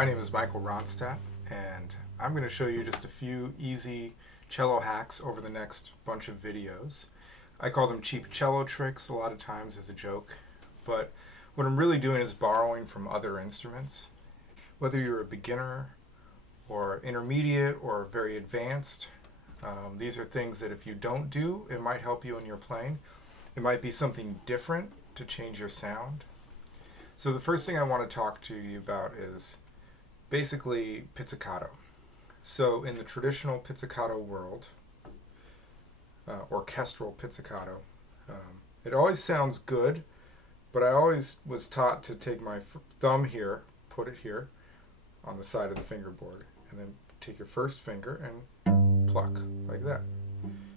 My name is Michael Ronstadt, and I'm going to show you just a few easy cello hacks over the next bunch of videos. I call them cheap cello tricks a lot of times as a joke, but what I'm really doing is borrowing from other instruments. Whether you're a beginner or intermediate or very advanced, these are things that if you don't do, it might help you in your playing. It might be something different to change your sound. So the first thing I want to talk to you about is basically pizzicato. So in the traditional pizzicato world, orchestral pizzicato, it always sounds good, but I always was taught to take my thumb here, put it here on the side of the fingerboard, and then take your first finger and pluck like that.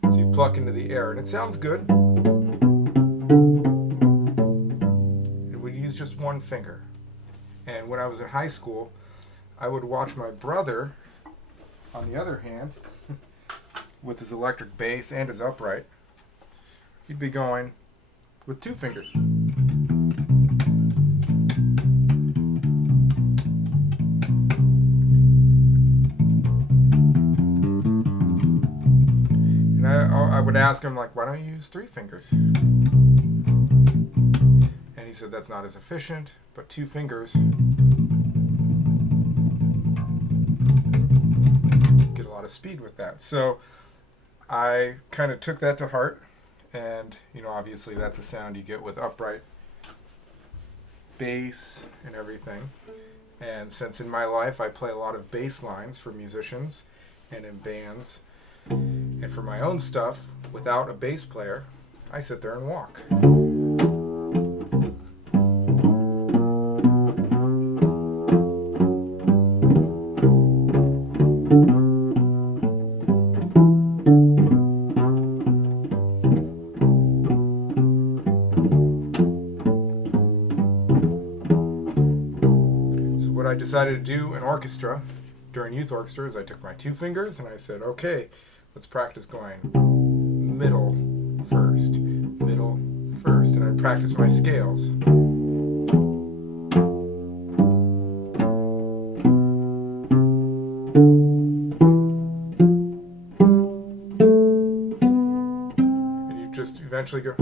So you pluck into the air, and it sounds good. And we use just one finger. And when I was in high school, I would watch my brother, on the other hand, with his electric bass and his upright, he'd be going with two fingers. And I would ask him, like, why don't you use three fingers? And he said that's not as efficient, but two fingers get a lot of speed with that. So I kind of took that to heart, and obviously that's a sound you get with upright bass and everything. And since in my life I play a lot of bass lines for musicians and in bands, and for my own stuff without a bass player, I sit there and walk. What I decided to do in orchestra, during youth orchestra, is I took my two fingers and I said, okay, let's practice going middle, first, and I practiced my scales. And you just eventually go.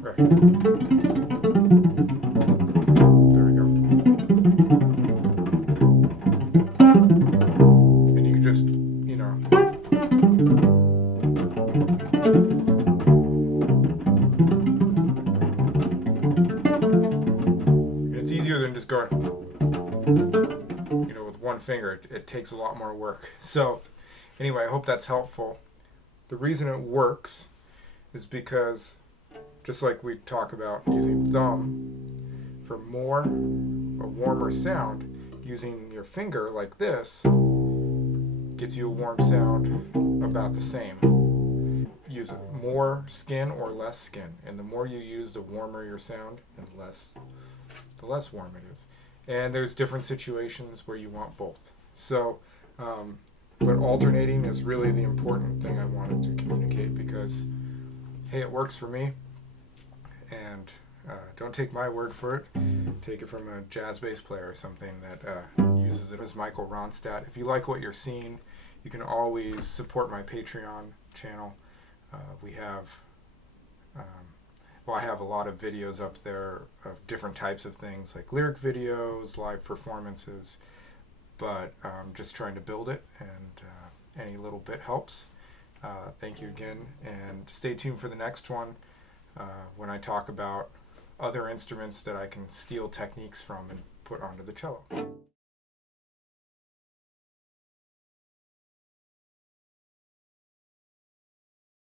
Right. There we go. And you can just, it's easier than just going, with one finger. It takes a lot more work. So, anyway, I hope that's helpful. The reason it works is because, just like we talk about using thumb for a warmer sound, using your finger like this gets you a warm sound about the same. Use more skin or less skin, and the more you use, the warmer your sound, and the less warm it is. And there's different situations where you want both. So, but alternating is really the important thing I wanted to communicate, because, hey, it works for me. And don't take my word for it. Take it from a jazz bass player or something that uses it. As Michael Ronstadt. If you like what you're seeing, you can always support my Patreon channel. We have, I have a lot of videos up there of different types of things, like lyric videos, live performances, but I'm just trying to build it, and any little bit helps. Thank you again, and stay tuned for the next one. When I talk about other instruments that I can steal techniques from and put onto the cello.